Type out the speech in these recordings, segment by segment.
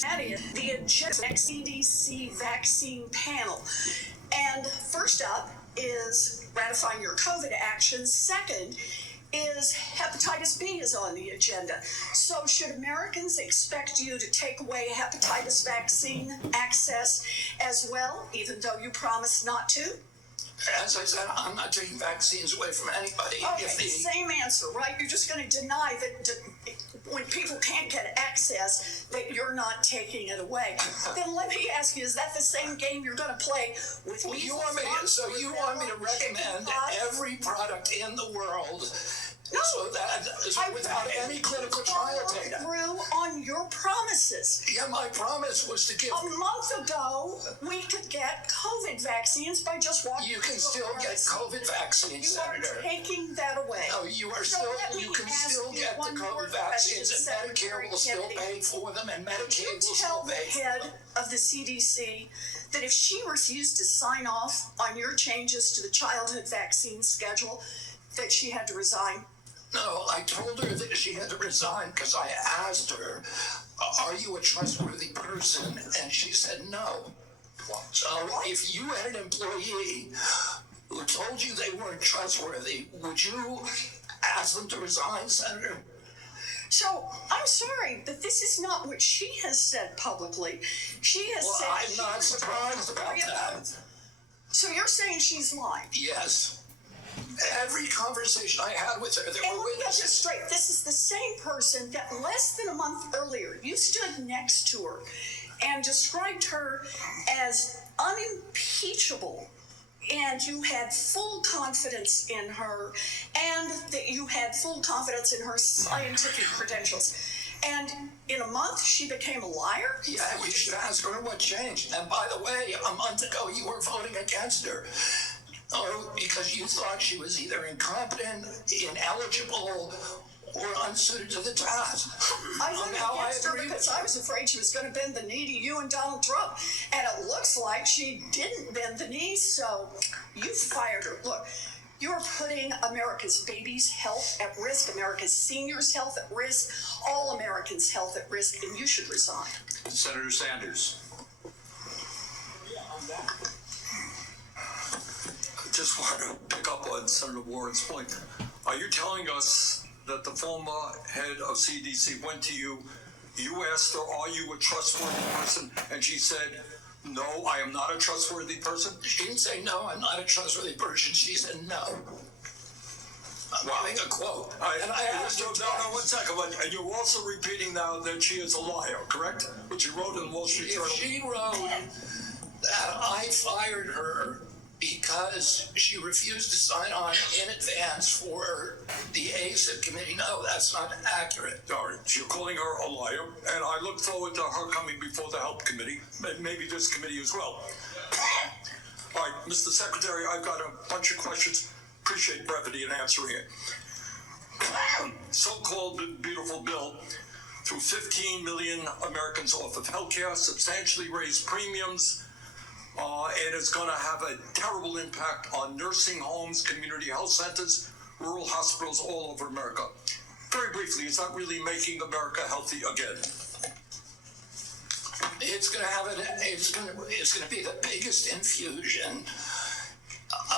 That is the next CDC vaccine panel. And first up is ratifying your COVID actions. Second is hepatitis B is on the agenda. So should Americans expect you to take away hepatitis vaccine access as well, even though you promised not to? As I said, I'm not taking vaccines away from anybody. Okay, same answer, right? You're just going to deny that when people can't get access, that you're not taking it away. Then let me ask you, is that the same game you're going to play with me? You want me to recommend every product in the world? No, so that without any clinical trial data. Through on your promises. Yeah, my promise was to give. A month ago, we could get COVID vaccines by just walking. You can still get COVID vaccines, Senator. You are taking that away. No, you are still. You can still get the COVID vaccines, and Medicare will still pay for them, and Medicaid will still pay for them. Tell the head of the CDC that if she refused to sign off on your changes to the childhood vaccine schedule, that she had to resign. No, I told her that she had to resign because I asked her, are you a trustworthy person? And she said no. So if you had an employee who told you they weren't trustworthy, would you ask them to resign, Senator? So, I'm sorry, but this is not what she has said publicly. She has said... I'm not surprised about that. So you're saying she's lying? Yes. Every conversation I had with her, there were witnesses. And let me get this straight. This is the same person that less than a month earlier, you stood next to her and described her as unimpeachable. And you had full confidence in her, and that you had full confidence in her scientific credentials. And in a month, she became a liar? Yeah, you should ask her what changed. And by the way, a month ago, you were voting against her. Oh, because you thought she was either incompetent, ineligible, or unsuited to the task. I voted against her because I was afraid she was going to bend the knee to you and Donald Trump. And it looks like she didn't bend the knee, so you fired her. Look, you're putting America's babies' health at risk, America's seniors' health at risk, all Americans' health at risk, and you should resign. Senator Sanders. I just want to pick up on Senator Warren's point. Are you telling us that the former head of CDC went to you, you asked her, are you a trustworthy person? And she said, no, I am not a trustworthy person? She didn't say, no, I'm not a trustworthy person. She said, no. I'm giving a quote. And I asked her, no, 1 second. And you're also repeating now that she is a liar, correct? Which you wrote in the Wall Street Journal. She wrote that I fired her because she refused to sign on in advance for the ACIP committee. No, that's not accurate. All right, you're calling her a liar, and I look forward to her coming before the Health Committee, and maybe this committee as well. All right, Mr. Secretary, I've got a bunch of questions. Appreciate brevity in answering it. So-called beautiful bill threw 15 million Americans off of health care, substantially raised premiums, and it's going to have a terrible impact on nursing homes, community health centers, rural hospitals all over America. Very briefly, is that really making America healthy again? It's going to be the biggest infusion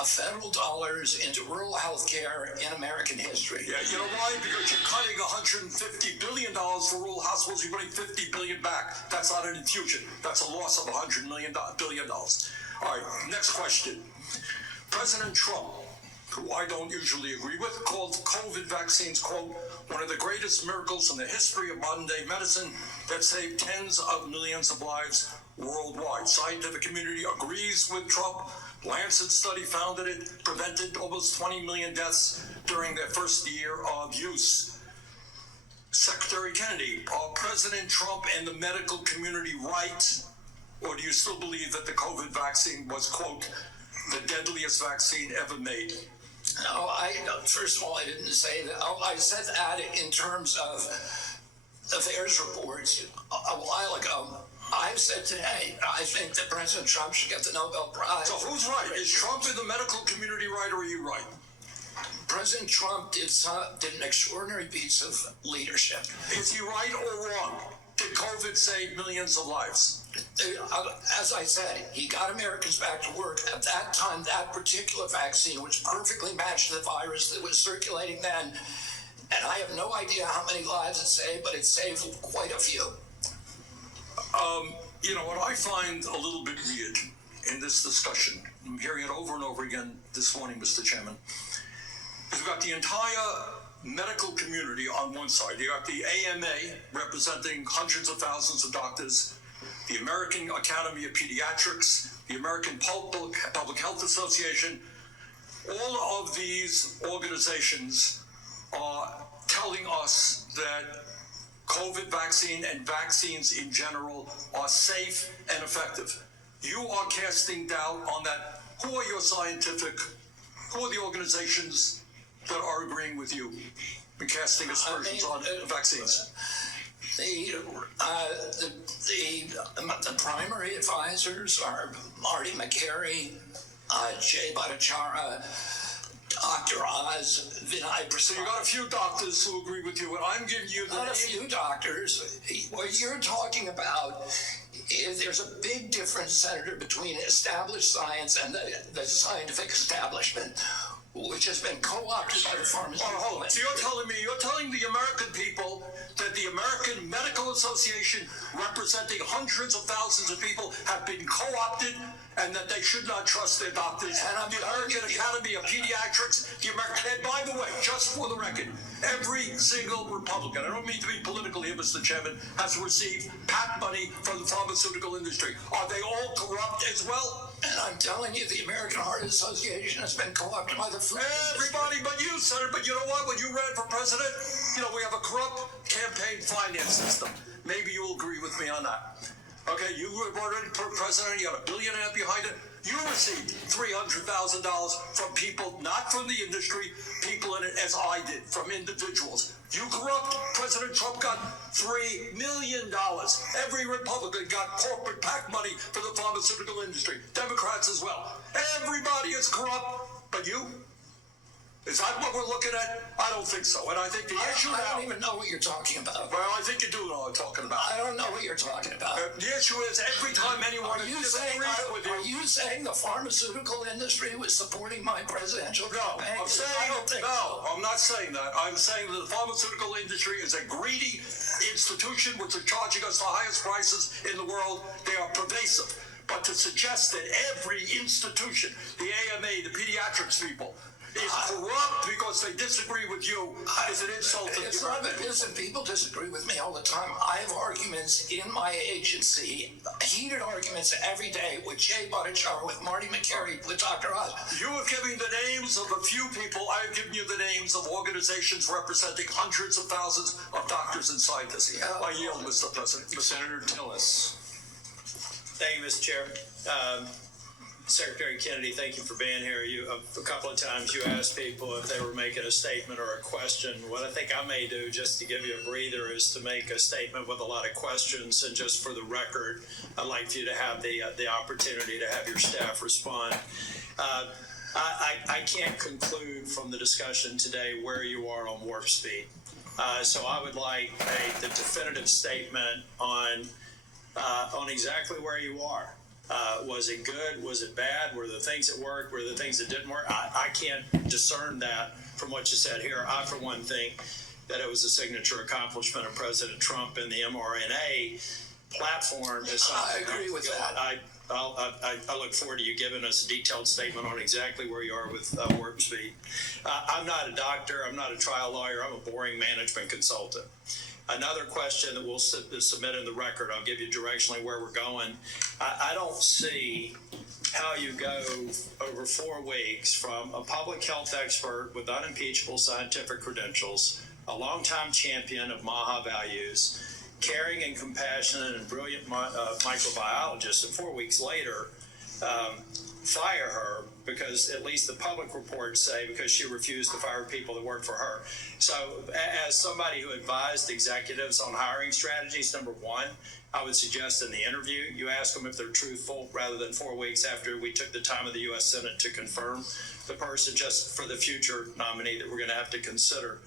of federal dollars into rural health care in American history. Yeah, you know why? Because you're cutting $150 billion for rural hospitals, you're putting $50 billion back. That's not an infusion. That's a loss of $100 billion. All right, next question. President Trump, who I don't usually agree with, called COVID vaccines, quote, one of the greatest miracles in the history of modern-day medicine that saved tens of millions of lives worldwide. Scientific community agrees with Trump. Lancet study found that it prevented almost 20 million deaths during their first year of use. Secretary Kennedy, are President Trump and the medical community right, or do you still believe that the COVID vaccine was, quote, the deadliest vaccine ever made? No, first of all, I didn't say that. I said that in terms of affairs reports a while ago. I've said today, I think that President Trump should get the Nobel Prize. So who's right? Is Trump in the medical community right, or are you right? President Trump did an extraordinary piece of leadership. Is he right or wrong? did COVID save millions of lives? As I said, he got Americans back to work. At that time, that particular vaccine, which perfectly matched the virus that was circulating then, and I have no idea how many lives it saved, but it saved quite a few. You know, what I find a little bit weird in this discussion, I'm hearing it over and over again this morning, Mr. Chairman, is we've got the entire medical community on one side. You got the AMA representing hundreds of thousands of doctors, the American Academy of Pediatrics, the American Public Health Association. All of these organizations are telling us that COVID vaccine and vaccines in general are safe and effective. You are casting doubt on that. Who are who are the organizations that are agreeing with you and casting aspersions on vaccines? The primary advisors are Marty McCary, Jay Bhattacharya, Dr. Oz, Vinay Prasad. So you got a few doctors who agree with you, and I'm giving you the Not a few doctors. What you're talking about is there's a big difference, Senator, between established science and the scientific establishment, which has been co-opted by the pharmaceutical industry. So you're telling the American people that the American Medical Association, representing hundreds of thousands of people, have been co-opted and that they should not trust their doctors. And the American Academy of Pediatrics, and by the way, just for the record, every single Republican, I don't mean to be political here, Mr. Chairman, has received PAC money from the pharmaceutical industry. Are they all corrupt as well? And I'm telling you, the American Heart Association has been co-opted by the food Everybody but you, Senator. But you know what? When you ran for president, we have a corrupt campaign finance system. Maybe you'll agree with me on that. Okay, you were already president, you had $1 billion behind it. You received $300,000 from people, not from the industry, people in it, as I did, from individuals. You corrupt. President Trump got $3 million. Every Republican got corporate PAC money for the pharmaceutical industry. Democrats as well. Everybody is corrupt, but you? Is that what we're looking at? I don't think so. And I think the issue now... I don't even know what you're talking about. Well, I think you do know what I'm talking about. I don't know what you're talking about. The issue is every time anyone disagrees with you... Are you saying the pharmaceutical industry was supporting my presidential campaign? I'm saying, I'm not saying that. I'm saying that the pharmaceutical industry is a greedy institution which is charging us the highest prices in the world. They are pervasive. But to suggest that every institution, the AMA, the pediatrics people, is corrupt because they disagree with you is an insult to It's not that listen, people disagree with me all the time. I have arguments in my agency, heated arguments every day with Jay Bhattacharya, with Marty McCary, with Dr. Oz. You have given the names of a few people. I have given you the names of organizations representing hundreds of thousands of doctors and scientists. I yield, Mr. President. Senator Tillis. Thank you, Mr. Chair. Secretary Kennedy, thank you for being here. A couple of times you asked people if they were making a statement or a question. What I think I may do, just to give you a breather, is to make a statement with a lot of questions. And just for the record, I'd like for you to have the opportunity to have your staff respond. I can't conclude from the discussion today where you are on warp speed. So I would like the definitive statement on exactly where you are. Was it good? Was it bad? Were the things that worked? Were the things that didn't work? I can't discern that from what you said here. I, for one, think that it was a signature accomplishment of President Trump, and the mRNA platform is something. I agree with that. I look forward to you giving us a detailed statement on exactly where you are with warp speed. I'm not a doctor. I'm not a trial lawyer. I'm a boring management consultant. Another question that we'll submit in the record, I'll give you directionally where we're going. I don't see how you go over 4 weeks from a public health expert with unimpeachable scientific credentials, a longtime champion of MAHA values, caring and compassionate and brilliant microbiologist, and 4 weeks later, fire her because at least the public reports say because she refused to fire people that work for her. So as somebody who advised executives on hiring strategies, number one, I would suggest in the interview, you ask them if they're truthful rather than 4 weeks after we took the time of the U.S. Senate to confirm the person, just for the future nominee that we're going to have to consider.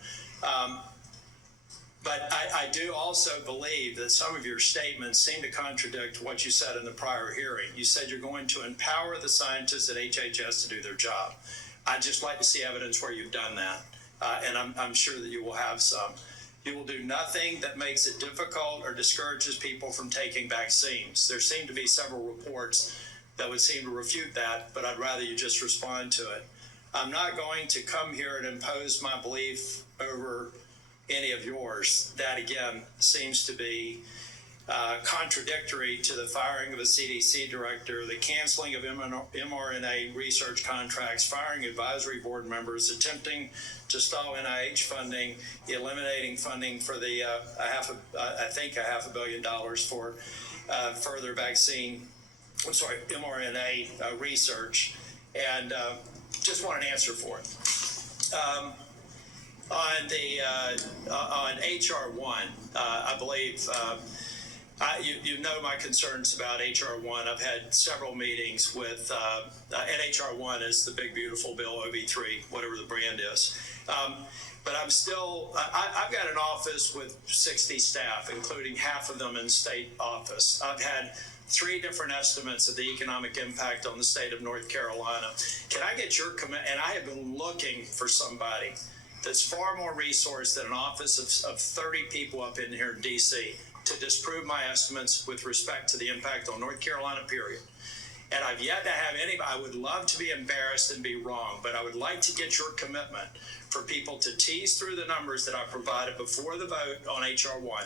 But I do also believe that some of your statements seem to contradict what you said in the prior hearing. You said you're going to empower the scientists at HHS to do their job. I'd just like to see evidence where you've done that, and I'm sure that you will have some. You will do nothing that makes it difficult or discourages people from taking vaccines. There seem to be several reports that would seem to refute that, but I'd rather you just respond to it. I'm not going to come here and impose my belief over any of yours. That, again, seems to be contradictory to the firing of a CDC director, the canceling of mRNA research contracts, firing advisory board members, attempting to stall NIH funding, eliminating funding for the $500 million for further mRNA research, and just want an answer for it. On HR 1, I believe you know my concerns about HR 1. I've had several meetings with, and HR 1 is the big beautiful bill, OB3, whatever the brand is. But I'm still, I've got an office with 60 staff, including half of them in state office. I've had 3 different estimates of the economic impact on the state of North Carolina. Can I get your commitment? And I have been looking for somebody that's far more resourced than an office of 30 people up in here in D.C. to disprove my estimates with respect to the impact on North Carolina, period. And I've yet to have anybody. I would love to be embarrassed and be wrong, but I would like to get your commitment for people to tease through the numbers that I provided before the vote on HR 1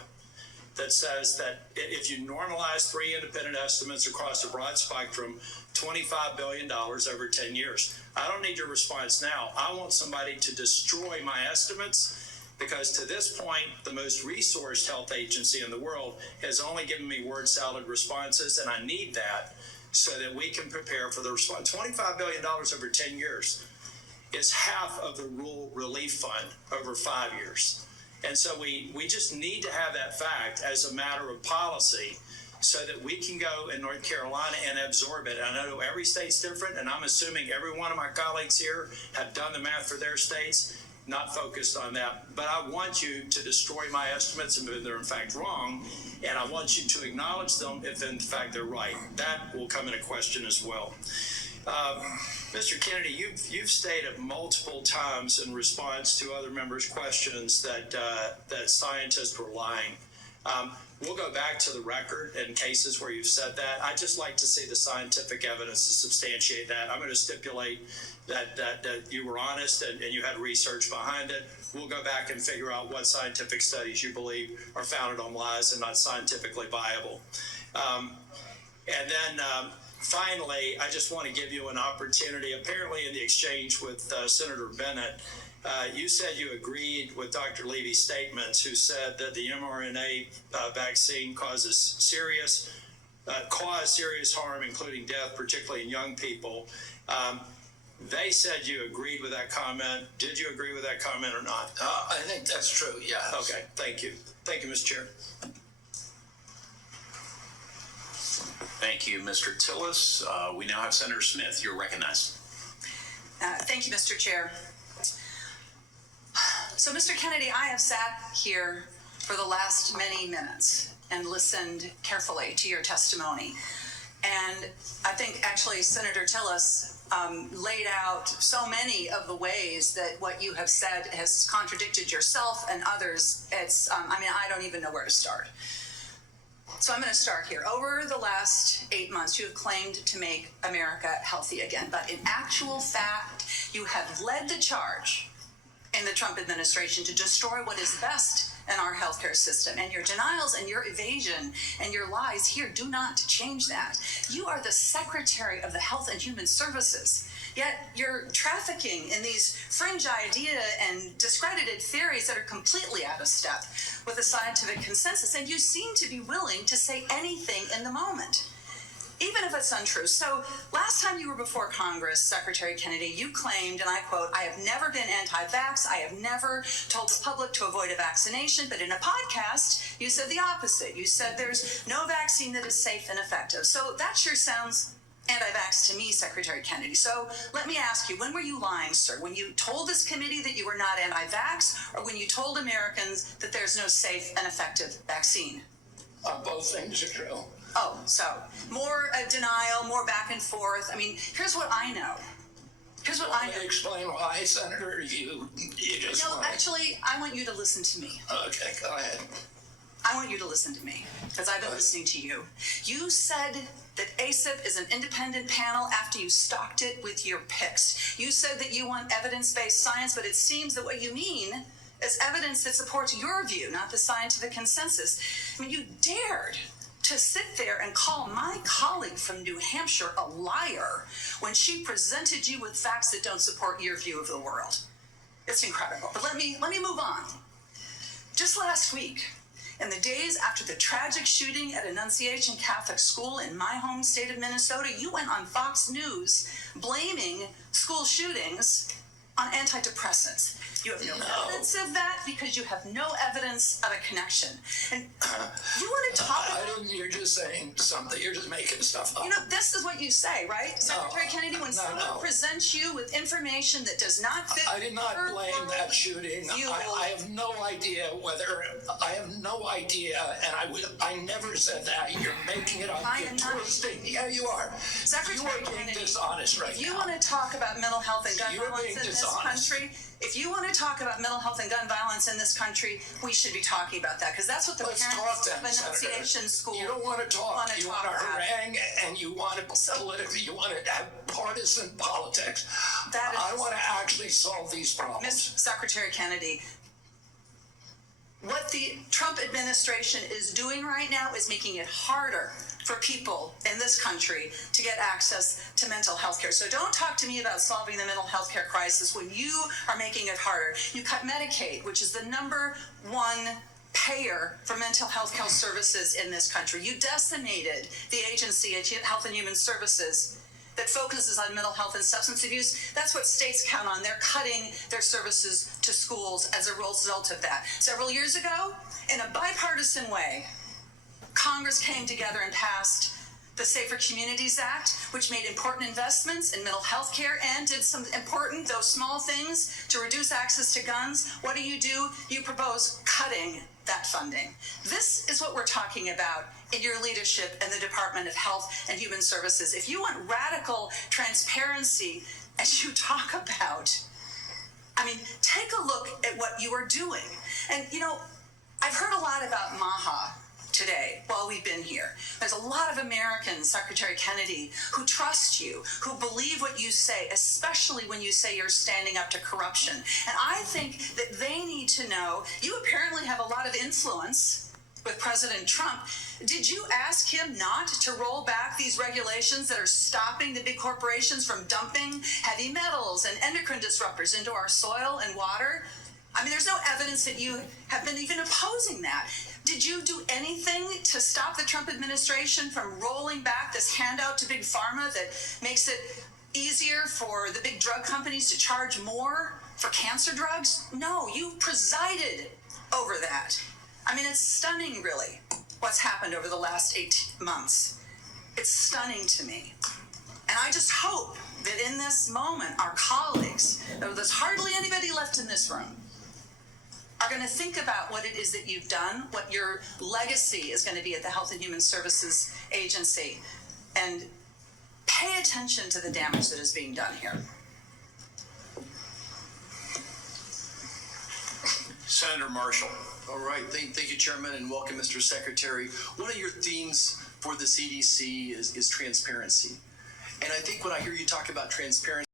that says that if you normalize 3 independent estimates across a broad spectrum, $25 billion over 10 years. I don't need your response now. I want somebody to destroy my estimates, because to this point, the most resourced health agency in the world has only given me word salad responses, and I need that so that we can prepare for the response. $25 billion over 10 years is half of the Rural Relief Fund over 5 years. And so we just need to have that fact as a matter of policy so that we can go in North Carolina and absorb it. And I know every state's different, and I'm assuming every one of my colleagues here have done the math for their states, not focused on that. But I want you to destroy my estimates and if they're in fact wrong, and I want you to acknowledge them if in fact they're right. That will come into question as well. Mr. Kennedy, you've stated multiple times in response to other members' questions that scientists were lying. We'll go back to the record in cases where you've said that. I'd just like to see the scientific evidence to substantiate that. I'm going to stipulate that you were honest and you had research behind it. We'll go back and figure out what scientific studies you believe are founded on lies and not scientifically viable. And then finally, I just want to give you an opportunity. Apparently in the exchange with Senator Bennett, you said you agreed with Dr. Levy's statements, who said that the mRNA vaccine causes serious harm, including death, particularly in young people. They said you agreed with that comment. Did you agree with that comment or not? I think that's true, yeah. Okay, thank you. Thank you, Mr. Chair. Thank you, Mr. Tillis. We now have Senator Smith. You're recognized. Thank you, Mr. Chair. So, Mr. Kennedy, I have sat here for the last many minutes and listened carefully to your testimony. And I think actually Senator Tillis laid out so many of the ways that what you have said has contradicted yourself and others. I don't even know where to start. So I'm going to start here. Over the last 8 months, you have claimed to make America healthy again. But in actual fact, you have led the charge in the Trump administration to destroy what is best in our healthcare system. And your denials and your evasion and your lies here do not change that. You are the Secretary of the Health and Human Services. Yet you're trafficking in these fringe idea and discredited theories that are completely out of step with the scientific consensus. And you seem to be willing to say anything in the moment, even if it's untrue. So last time you were before Congress, Secretary Kennedy, you claimed, and I quote, "I have never been anti-vax. I have never told the public to avoid a vaccination." But in a podcast, you said the opposite. You said there's no vaccine that is safe and effective. So that sure sounds anti-vax to me, Secretary Kennedy. So let me ask you, when were you lying, sir? When you told this committee that you were not anti-vax, or when you told Americans that there's no safe and effective vaccine? Both things are true. Oh, so more denial, more back and forth. I mean, here's what I know. Here's what I Want me know. to explain why, Senator? You just No, want to... actually, I want you to listen to me. Okay, go ahead. I want you to listen to me, because I've been listening to you. You said that ACIP is an independent panel after you stocked it with your picks. You said that you want evidence-based science, but it seems that what you mean is evidence that supports your view, not the scientific consensus. I mean, you dared to sit there and call my colleague from New Hampshire a liar when she presented you with facts that don't support your view of the world. It's incredible. But let me move on. Just last week, in the days after the tragic shooting at Annunciation Catholic School in my home state of Minnesota, you went on Fox News blaming school shootings on antidepressants. You have no evidence of that because you have no evidence of a connection. And you want to talk about... You're just saying something. You're just making stuff up. You know, this is what you say, right? Secretary Kennedy, when someone presents you with information that does not fit... I did not blame that shooting. I have no idea whether... I have no idea, and I never said that. You're making it up. You're twisting. Yeah, you are. Secretary you are being Kennedy, dishonest right now. if you want to talk about mental health and gun violence in this country... If you want to talk about mental health and gun violence in this country, we should be talking about that, because that's what the parents of Annunciation School... You don't want to talk. You want to about. harangue, and you want to politically, you want to have partisan politics. That is, I want to actually solve these problems. Ms. Secretary Kennedy, what the Trump administration is doing right now is making it harder for people in this country to get access to mental health care. So don't talk to me about solving the mental health care crisis when you are making it harder. You cut Medicaid, which is the #1 payer for mental health care services in this country. You decimated the agency at Health and Human Services that focuses on mental health and substance abuse. That's what states count on. They're cutting their services to schools as a result of that. Several years ago, in a bipartisan way, Congress came together and passed the Safer Communities Act, which made important investments in mental health care and did some important, though small, things to reduce access to guns. What do? You propose cutting that funding. This is what we're talking about in your leadership in the Department of Health and Human Services. If you want radical transparency, as you talk about, I mean, take a look at what you are doing. And, you know, I've heard a lot about MAHA today while we've been here. There's a lot of Americans, Secretary Kennedy, who trust you, who believe what you say, especially when you say you're standing up to corruption. And I think that they need to know, you apparently have a lot of influence with President Trump. Did you ask him not to roll back these regulations that are stopping the big corporations from dumping heavy metals and endocrine disruptors into our soil and water? I mean, there's no evidence that you have been even opposing that. Did you do anything to stop the Trump administration from rolling back this handout to big pharma that makes it easier for the big drug companies to charge more for cancer drugs? No, you presided over that. I mean, it's stunning, really, what's happened over the last 18 months. It's stunning to me. And I just hope that in this moment, our colleagues, though there's hardly anybody left in this room, are going to think about what it is that you've done, what your legacy is going to be at the Health and Human Services Agency, and pay attention to the damage that is being done here. Senator Marshall. All right. Thank you, Chairman, and welcome, Mr. Secretary. One of your themes for the CDC is transparency. And I think when I hear you talk about transparency,